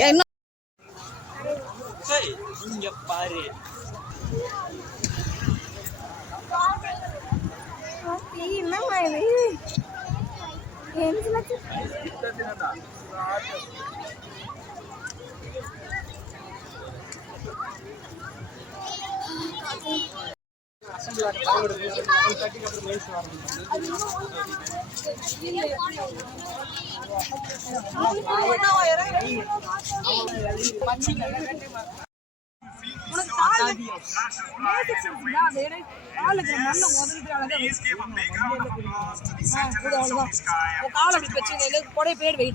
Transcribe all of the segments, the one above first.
என்ன ஏய், இங்க பாரு என்னம்மா இது எனக்கு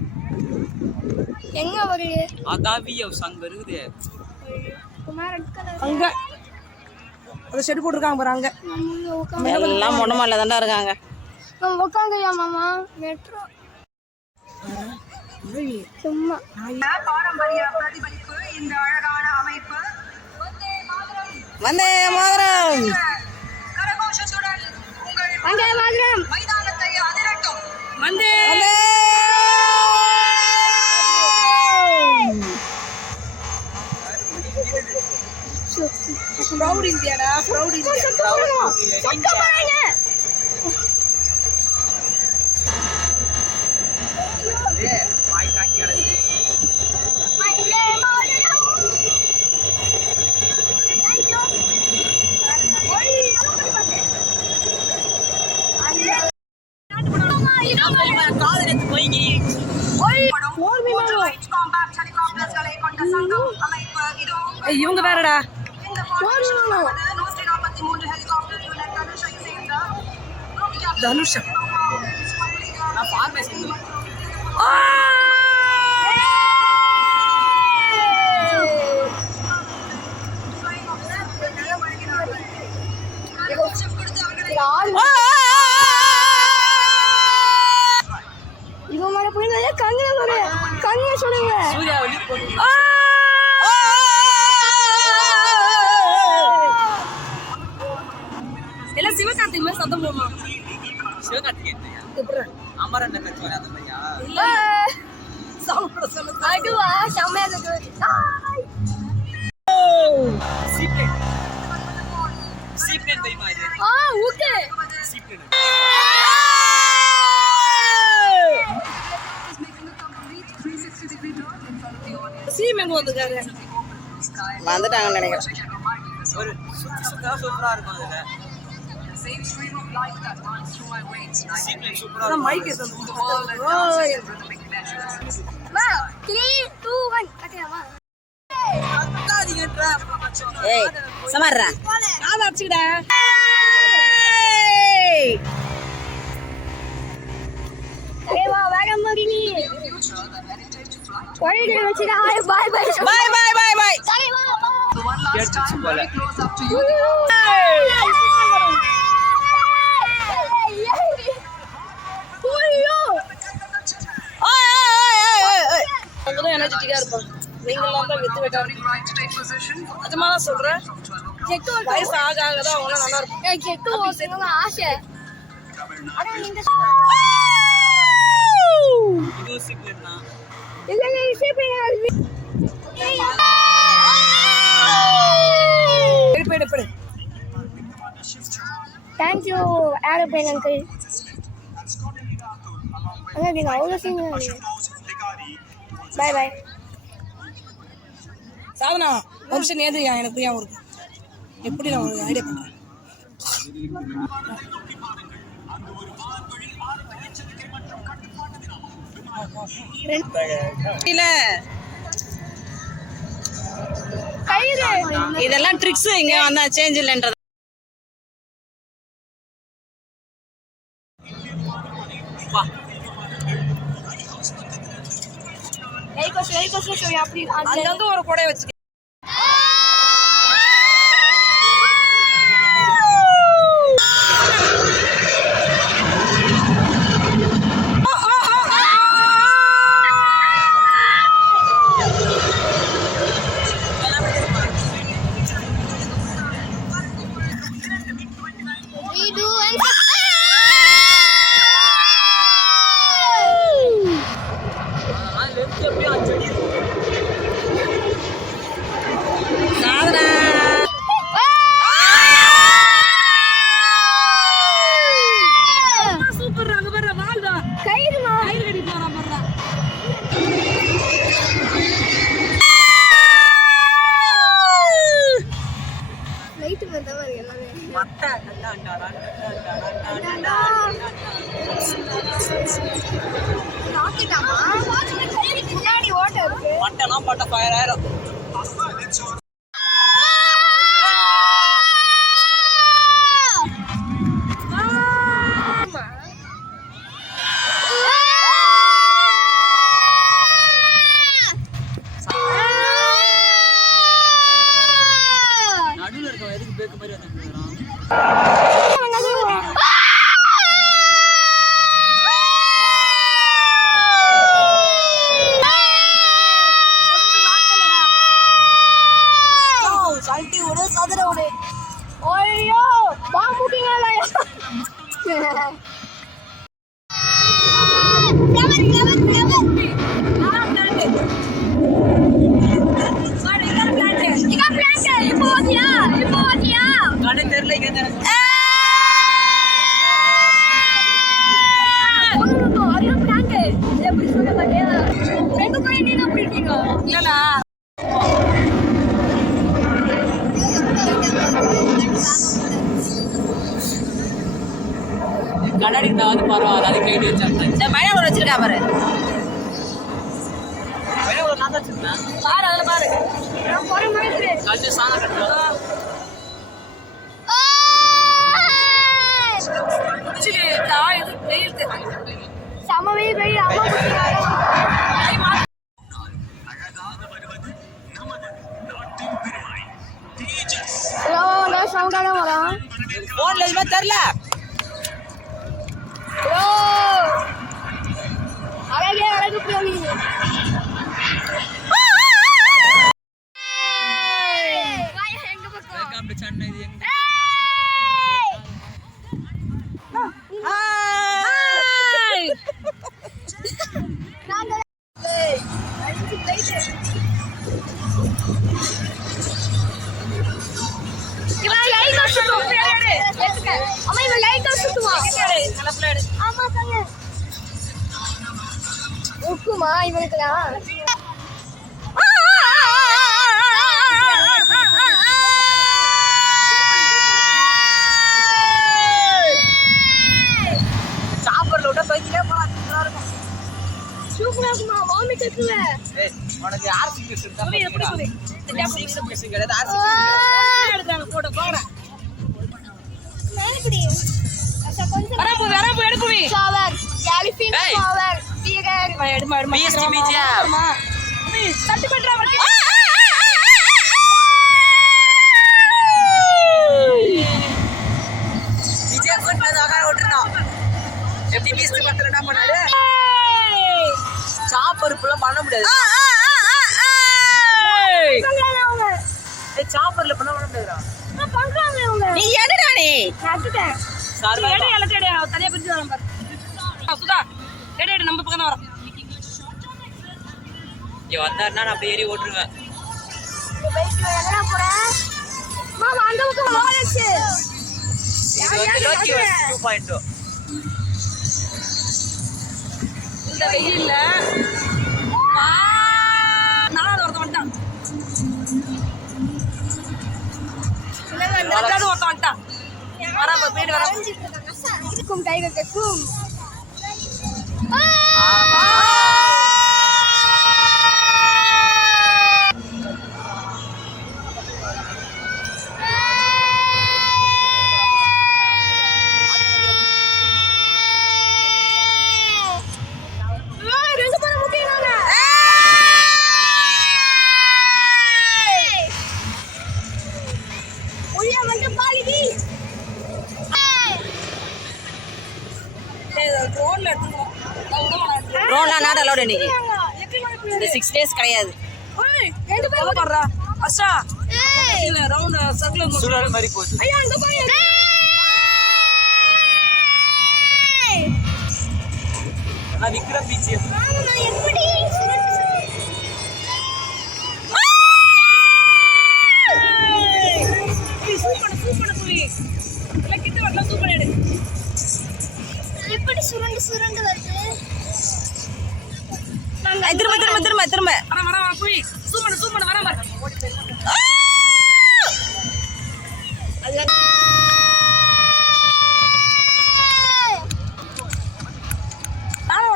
எங்க வருது அதாவிய சங்க வருது அங்க அந்த ஷெட் போட்டிருக்காங்க பாரு அங்க எல்லாம் மொட்டமால தாண்டா இருக்காங்க. உட்காந்துயா மாமா. மெட்ரோ சும்மா. வந்தே மாதிரம் அங்கே மாதிரம் வந்தே ப்ரௌட் இந்தியாடா ப்ரௌட் இந்தியா காதலுக்கு போய் ஏய், இவங்க வேறடா. தனுஷா. நான் 啊！வந்துட்டாங்கன்னு நினைக்கிறேன். ஒரு சுத்தி சுத்தா சூப்பரா இருக்கும் அதுல. சீப்ளேன் சூப்பரா அதான் இருக்கும் மைக் ஓய் வா 3 2 1 கட்டலாமா கத்தாதீங்கன்றா ஏய் சமாடுறா. காதை அடிச்சுக்கிடா. ஏய். வா வேற மாதிரி நீ ஒரே வச்சுடா பாய் பாய் பாய் பாய் கேட்டுச்சு போல. அவங்க தான் எனர்ஜெட்டிக்கா இருப்பாங்க. நீங்களாம் தான் வெத்து வெட்டா நிஜமா தான் சொல்றேன். வயசு ஆக ஆக தான் அவங்க நல்லா இருக்கும். கெட்டு ஆசை. தான் இல்ல சேப்பீங்க எடுப்பு எடுப்பு தேங்க் யூ ஏரோப்ளேன் அங்கிள் அங்க நீங்க அவ்வளோ சீன் பாய் பாய் சாதனா ஒரு நிமிஷம் எனக்கு புரியாம இருக்கு. எப்படி நான் ஒரு ஐடியா கயிறு. இதெல்லாம் ட்ரிக்ஸ் இங்க வந்தா சேஞ்ச் இல்லைன்றது கொசு ஏ கொசு சொல்லி அப்படி அந்த அங்கங்க ஒரு கொடை வச்சு Yeah. வச்சிருக்கா பாரு பாரு அதுல பாரு. கண்ணு சாணம் கட்டுறோம் சமவே அம்மா போன்ல எதுவுமே தெரில ப்ரோ அழகே அழகு பிரியாணி எங்க உனக்கு ஆர்சி கிஸ் இருக்கா புரியுது, புரியுது, சிக்ஸ் கிஸ் கிடையாது ஆர்சி எடுத்தாங்க கொஞ்சம் வரப்பு வரப்பு சாப்பர்ல பண்ண முடியாதுடா பண்றாங்க அவங்க நீ எடுடா நீ? கட்டுட்டேன் சார் எடை எல்லாத்தையும் எடை தனியா பிரிச்சு பாரு. சுதா. எடை எடை நம்ம பக்கம் தான் வரோம். இங்க வந்தாருன்னா நான் அப்படியே ஏறி ஓட்டுருவேன். மாமா அந்த பக்கம் மாறிச்சு இது வந்து லோக்கி டூ பாயிண்ட் டூ இந்த வெயில்ல வரப்ப வீடு வர இருக்கும் சர்க்கிள் சுழல் மாதிரி போகுது ஐயா அங்க பாரு நான் விக்ரம் பீச் எப்படி? சுருண்டு சுருண்டு வருது? திரும்ப திரும்ப திரும்ப திரும்ப. வர புலி சூப்பர் சூப்பர் வர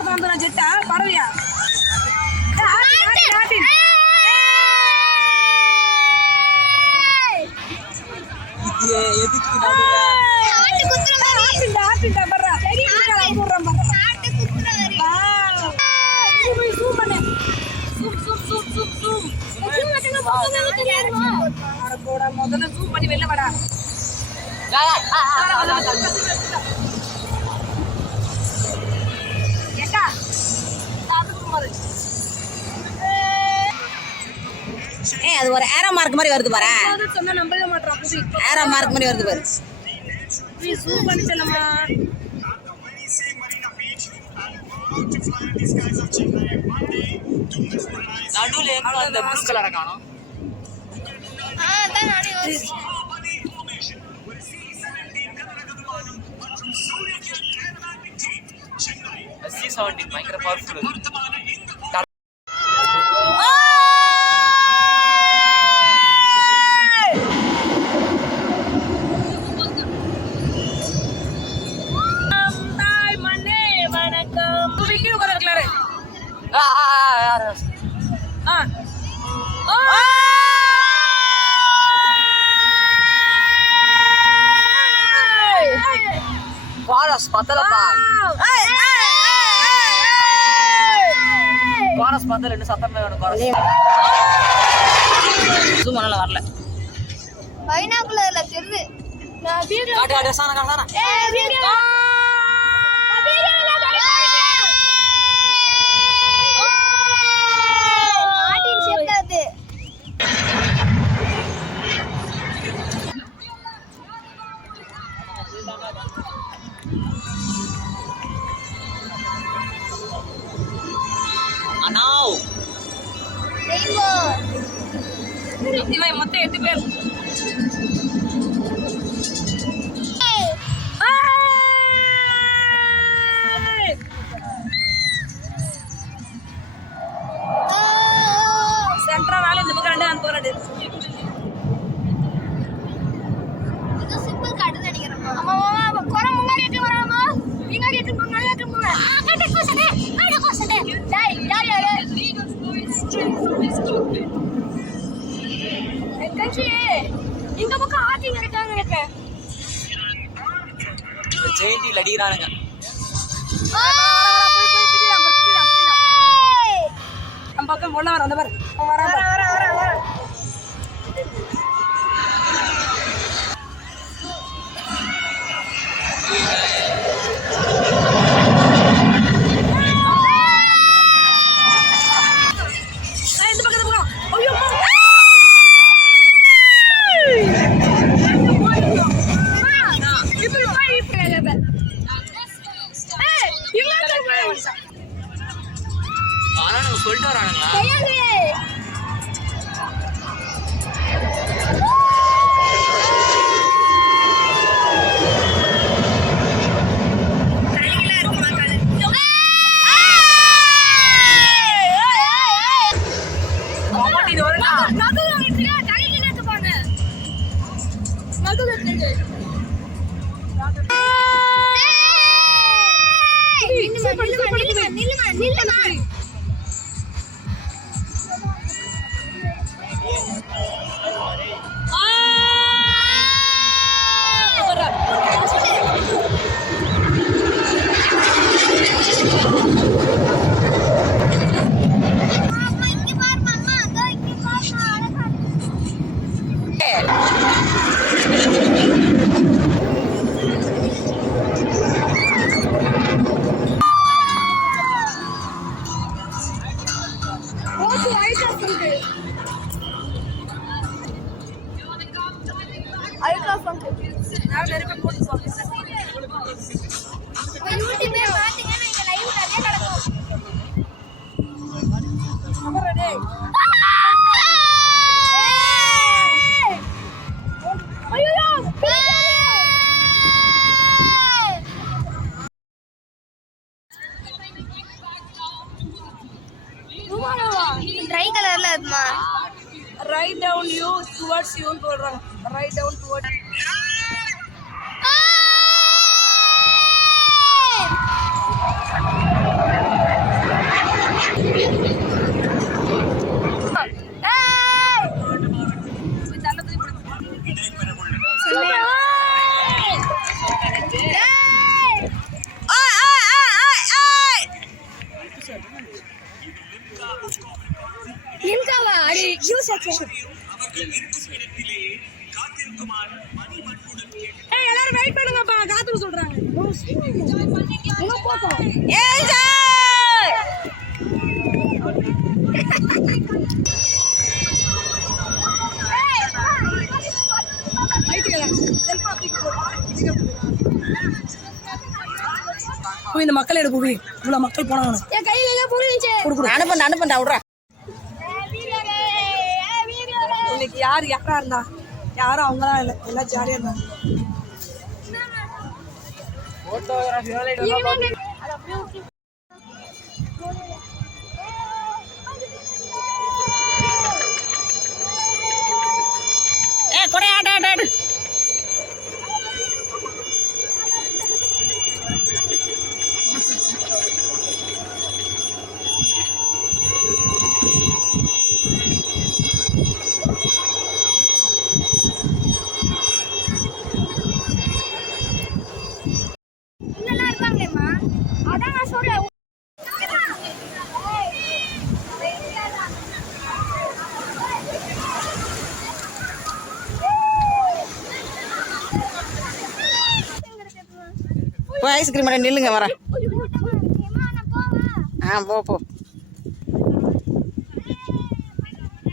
வந்து ஜெட்டா பறவையா எதுக்கு நடுவுல ஆட்டு குத்துற மாதிரி ஆப்பிண்டா ஆப்பிண்டா பர்றா. சரி போடுறேன் பர்றா. முதல்ல ஜூம் பண்ணி வெளில வாடா ஏக்கா அது ஒரு ஏரோ மார்க் மாதிரி வருது பாரு. சொன்னா நம்பவே மாட்டான் ஏரோ மார்க் மாதிரி வருது பாரு. ப்ளீஸ் ஜூம் பண்ணி எங்க அந்த ப்ளூ கலரை அதான் நானே யோசிச்சேன் சி செவன்டீன் பயங்கர பவர்ஃபுல் தாய் மண்ணே வணக்கம் புவிக்கு உட்கார்ந்துருக்கலாரு ஆ பாரஸ் பத்தலப்பா பாரஸ் பத்தல இன்னும் சத்தமே வேணும் பாரஸ் ஜூம் பண்ணல வரல. பைனாகுலர்ல தெரியுது நான் வீடியோ காட்டு காட்டு சாணம் காட்டு சாணம். ஏய் வீடியோ. ஜெயந்தியில் அடிக்கிறானுங்க. நம்ம பக்கம் பொண்ணு வர அந்த பாரு. அவன் வரான் பாரு. ஏய், எல்லாரும் வெயிட் பண்ணுங்கப்பா. காத்துக்கு சொல்றாங்க. இந்த மக்கள் எடு போய் இவ்வளவு மக்கள் போனாங்க என் கையில புரிஞ்சு அனுப்பண்டா அனுப்பண்டா விட்றா இன்னைக்கு யார்? யாரா இருந்தா? யாரும் அவங்க தான் இல்லை எல்லாம் ஜாலியா இருந்தாங்க கொடை ஆடு ஆடு ஆடு இன்னெல்லாம் இருப்பாங்களேம்மா அதான் நான் சொல்றேன் போய் ஐஸ்கிரீம் கடை நில்லுங்க வரேன் ஆ போ போ